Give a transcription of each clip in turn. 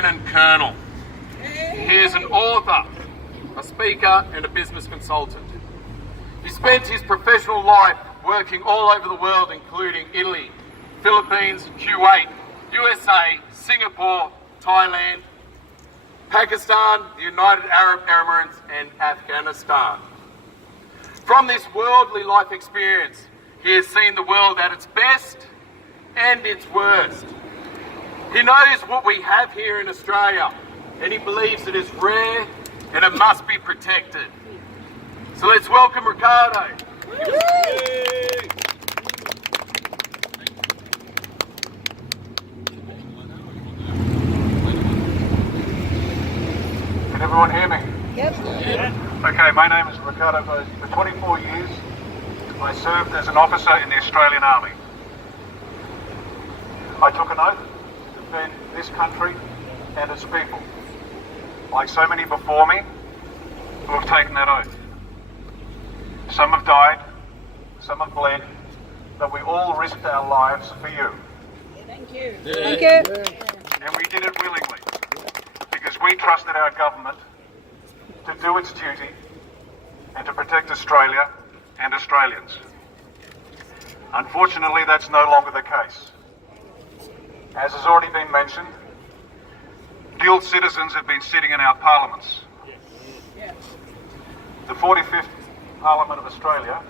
Lieutenant Colonel. He is an author, a speaker and a business consultant. He spent his professional life working all over the world, including Italy, Philippines, Kuwait, USA, Singapore, Thailand, Pakistan, the United Arab Emirates and Afghanistan. From this worldly life experience, he has seen the world at its best and its worst. He knows what we have here in Australia, and he believes it is rare and it must be protected. So let's welcome Riccardo. Can everyone hear me? Yep. Okay, my name is Riccardo Bosi. For 24 years, I served as an officer in the Australian Army. I took an oath to defend this country and its people, like so many before me who have taken that oath. Some have died, some have bled, but we all risked our lives for you. Thank you. Thank you. And we did it willingly, because we trusted our government to do its duty and to protect Australia and Australians. Unfortunately, that's no longer the case. As has already been mentioned, guild citizens have been sitting in our parliaments. The 45th Parliament of Australia,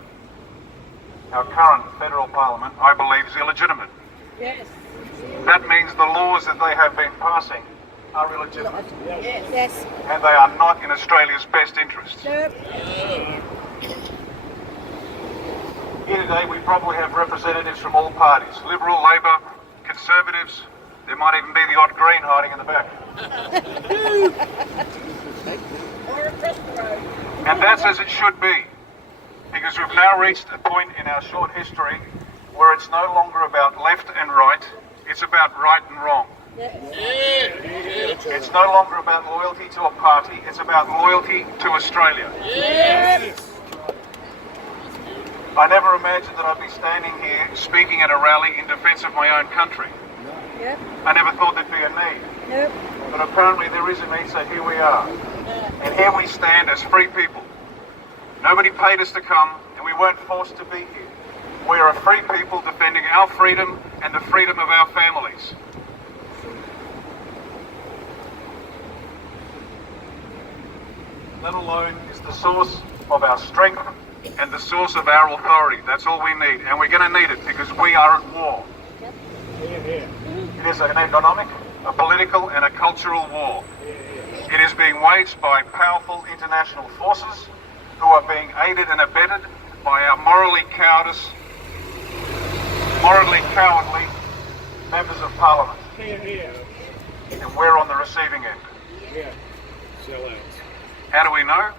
our current federal parliament, I believe is illegitimate. Yes. That means the laws that they have been passing are illegitimate. Yes. And they are not in Australia's best interests. Nope. Here today we probably have representatives from all parties, Liberal, Labor, Conservatives, there might even be the odd Green hiding in the back. And that's as it should be, because we've now reached a point in our short history where it's no longer about left and right, it's about right and wrong. It's no longer about loyalty to a party, it's about loyalty to Australia. I never imagined that I'd be standing here speaking at a rally in defence of my own country. Yep. I never thought there'd be a need. Nope. But apparently there is a need, so here we are. And here we stand as free people. Nobody paid us to come, and we weren't forced to be here. We are a free people defending our freedom and the freedom of our families. That alone is the source of our strength and the source of our authority. That's all we need, and we're going to need it because we are at war. It is an economic, a political and a cultural war. It is being waged by powerful international forces who are being aided and abetted by our morally cowardly members of parliament. And we're on the receiving end. How do we know?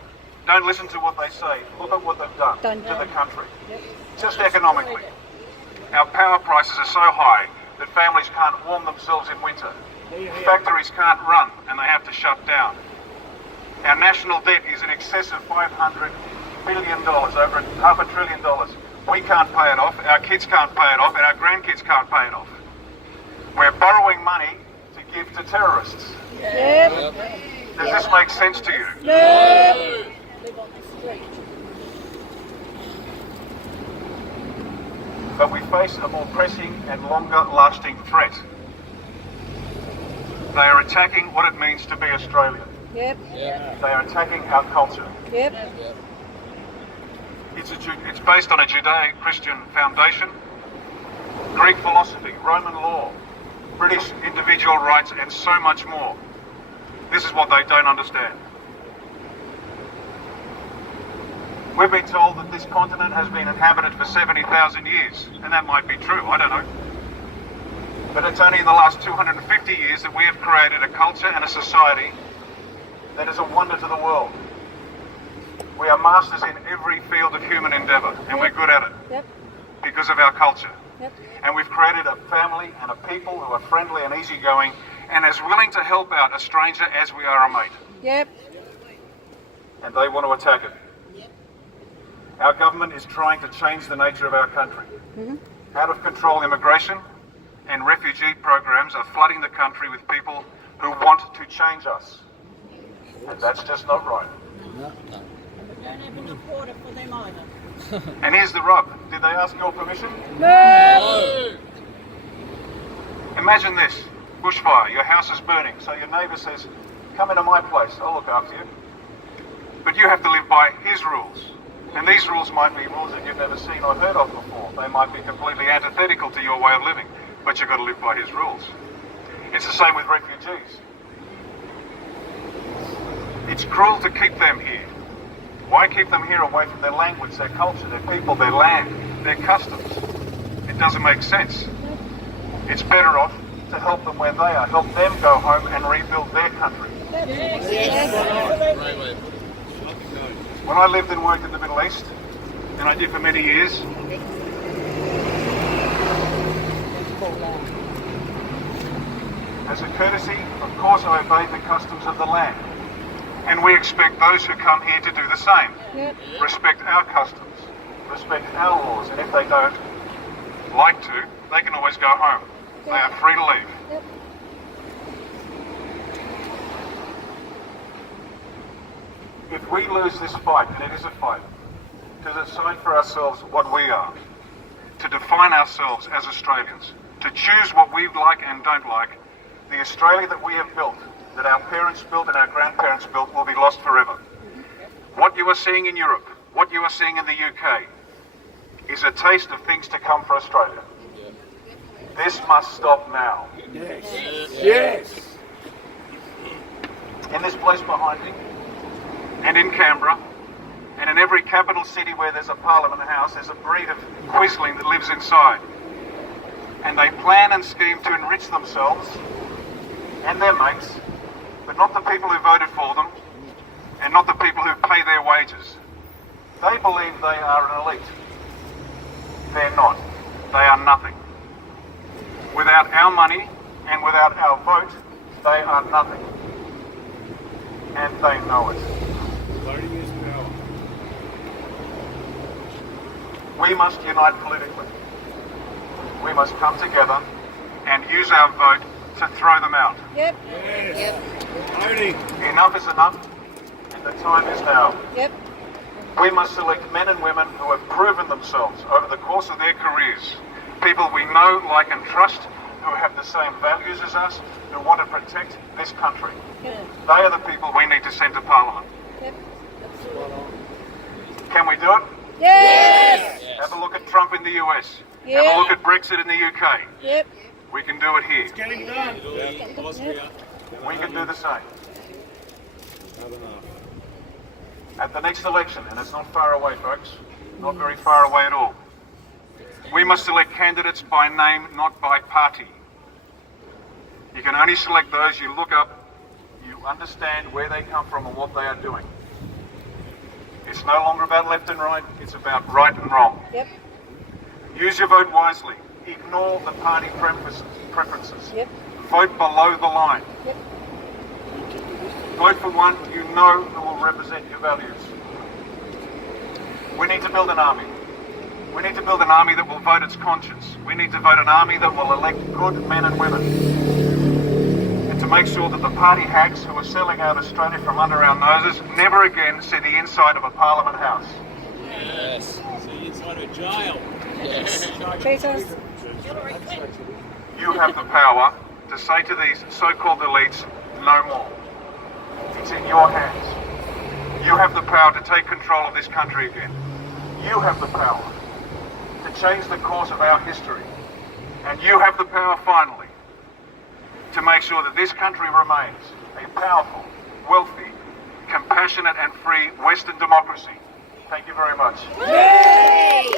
Don't listen to what they say. Look at what they've done to the country. Just economically. Our power prices are so high that families can't warm themselves in winter. Factories can't run and they have to shut down. Our national debt is in excess of $500 billion, over $500 billion. We can't pay it off, our kids can't pay it off, and our grandkids can't pay it off. We're borrowing money to give to terrorists. Yep. Does this make sense to you? No. But we face a more pressing and longer-lasting threat. They are attacking what it means to be Australian. Yep. They are attacking our culture. Yep. It's based on a Judeo-Christian foundation, Greek philosophy, Roman law, British individual rights, and so much more. This is what they don't understand. We've been told that this continent has been inhabited for 70,000 years, and that might be true, I don't know. But it's only in the last 250 years that we have created a culture and a society that is a wonder to the world. We are masters in every field of human endeavour, and we're good at it because of our culture. And we've created a family and a people who are friendly and easygoing and as willing to help out a stranger as we are a mate. Yep. And they want to attack it. Our government is trying to change the nature of our country. Out of control immigration and refugee programs are flooding the country with people who want to change us. And that's just not right. We don't have enough water for them either. And here's the rub. Did they ask your permission? No. Imagine this. Bushfire. Your house is burning. So your neighbour says, come into my place. I'll look after you. But you have to live by his rules. And these rules might be rules that you've never seen or heard of before. They might be completely antithetical to your way of living. But you've got to live by his rules. It's the same with refugees. It's cruel to keep them here. Why keep them here away from their language, their culture, their people, their land, their customs? It doesn't make sense. It's better off to help them where they are, help them go home and rebuild their country. When I lived and worked in the Middle East, and I did for many years, as a courtesy, of course I obeyed the customs of the land. And we expect those who come here to do the same. Yep. Respect our customs, respect our laws, and if they don't like to, they can always go home. They are free to leave. Yep. If we lose this fight, and it is a fight, to decide for ourselves what we are, to define ourselves as Australians, to choose what we like and don't like, the Australia that we have built, that our parents built and our grandparents built, will be lost forever. What you are seeing in Europe, what you are seeing in the UK, is a taste of things to come for Australia. This must stop now. Yes. In this place behind me, and in Canberra, and in every capital city where there's a Parliament House, there's a breed of quisling that lives inside. And they plan and scheme to enrich themselves and their mates, but not the people who voted for them, and not the people who pay their wages. They believe they are an elite. They're not. They are nothing. Without our money and without our vote, they are nothing. And they know it. Voting is power. We must unite politically. We must come together and use our vote to throw them out. Yep. Yes. Voting. Enough is enough, and the time is now. Yep. We must select men and women who have proven themselves over the course of their careers. People we know, like and trust, who have the same values as us, who want to protect this country. Yep. They are the people we need to send to Parliament. Yep. Can we do it? Yes. Have a look at Trump in the US. Yeah. Have a look at Brexit in the UK. Yep. We can do it here. Getting done. Austria. We can do the same. Not enough. At the next election, and it's not far away, folks, not very far away at all, we must select candidates by name, not by party. You can only select those you look up, you understand where they come from and what they are doing. It's no longer about left and right, it's about right and wrong. Yep. Use your vote wisely. Ignore the party preferences. Yep. Vote below the line. Yep. Vote for one you know who will represent your values. We need to build an army. We need to build an army that will vote its conscience. We need to vote an army that will elect good men and women. And to make sure that the party hacks who are selling out Australia from under our noses never again see the inside of a Parliament House. Yes. See inside a jail. Jesus. You have the power to say to these so-called elites, no more. It's in your hands. You have the power to take control of this country again. You have the power to change the course of our history. And you have the power, finally, to make sure that this country remains a powerful, wealthy, compassionate and free Western democracy. Thank you very much. Yay!